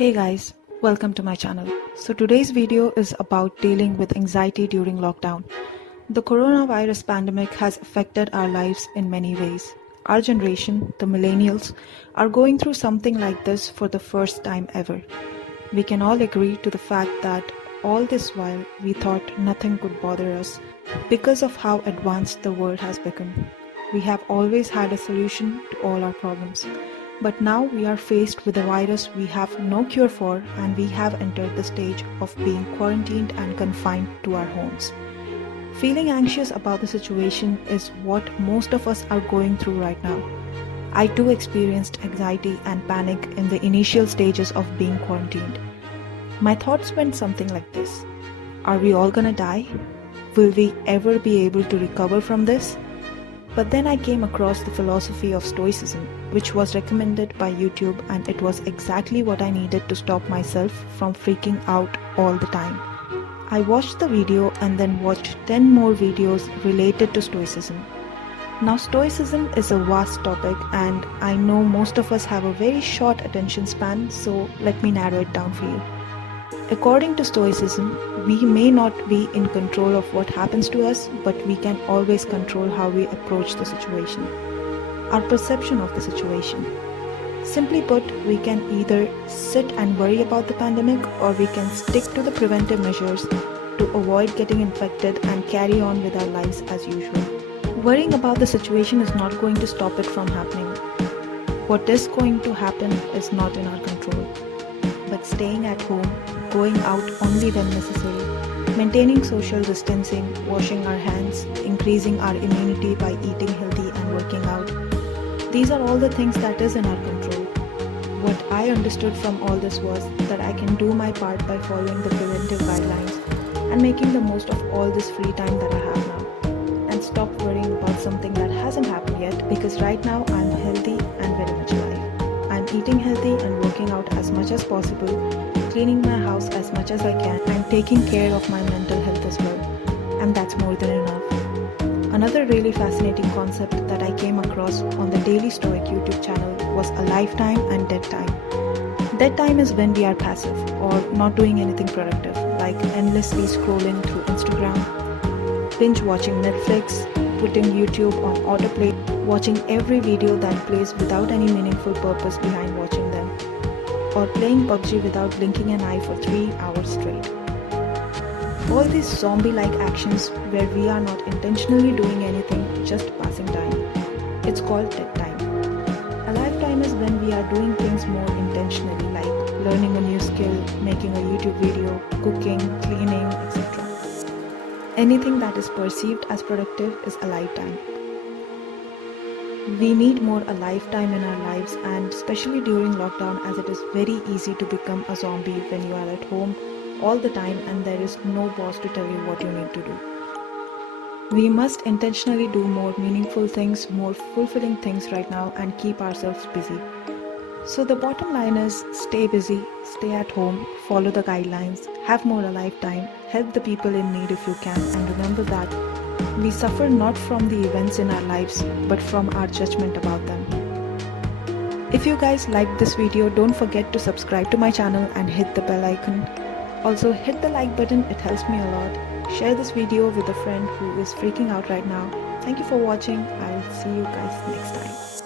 Hey guys, welcome to my channel. So today's video is about dealing with anxiety during lockdown. The coronavirus pandemic has affected our lives in many ways. Our generation, the millennials, are going through something like this for the first time ever. We can all agree to the fact that all this while we thought nothing could bother us because of how advanced the world has become. We have always had a solution to all our problems. But now we are faced with a virus we have no cure for, and we have entered the stage of being quarantined and confined to our homes. Feeling anxious about the situation is what most of us are going through right now. I too experienced anxiety and panic in the initial stages of being quarantined. My thoughts went something like this: are we all gonna die? Will we ever be able to recover from this? But then I came across the philosophy of Stoicism, which was recommended by YouTube, and it was exactly what I needed to stop myself from freaking out all the time. I watched the video and then watched 10 more videos related to Stoicism. Now, Stoicism is a vast topic, and I know most of us have a very short attention span, so let me narrow it down for you. According to Stoicism, we may not be in control of what happens to us, but we can always control how we approach the situation, our perception of the situation. Simply put, we can either sit and worry about the pandemic, or we can stick to the preventive measures to avoid getting infected and carry on with our lives as usual. Worrying about the situation is not going to stop it from happening. What is going to happen is not in our control. But staying at home, going out only when necessary, maintaining social distancing, washing our hands, increasing our immunity by eating healthy and working out, these are all the things that is in our control. What I understood from all this was that I can do my part by following the preventive guidelines and making the most of all this free time that I have now, and stop worrying about something that hasn't happened yet, because right now I'm healthy and very much alive. I'm eating healthy and working out as much as possible, cleaning my house as much as I can, and taking care of my mental health as well. And that's more than enough. Another really fascinating concept that I came across on the Daily Stoic YouTube channel was a lifetime and dead time. Dead time is when we are passive or not doing anything productive, like endlessly scrolling through Instagram, binge watching Netflix, putting YouTube on autoplay, watching every video that plays without any meaningful purpose behind watching them, or playing PUBG without blinking an eye for 3 hours straight. All these zombie-like actions where we are not intentionally doing anything, just passing time. It's called dead time. A lifetime is when we are doing things more intentionally, like learning a new skill, making a YouTube video, cooking, cleaning, etc. Anything that is perceived as productive is a lifetime. We need more a lifetime in our lives, and especially during lockdown, as it is very easy to become a zombie when you are at home all the time and there is no boss to tell you what you need to do. We must intentionally do more meaningful things, more fulfilling things right now, and keep ourselves busy. So the bottom line is, stay busy, stay at home, follow the guidelines, have more a lifetime, help the people in need if you can, and remember that we suffer not from the events in our lives, but from our judgment about them. If you guys liked this video, don't forget to subscribe to my channel and hit the bell icon. Also hit the like button, it helps me a lot. Share this video with a friend who is freaking out right now. Thank you for watching. I'll see you guys next time.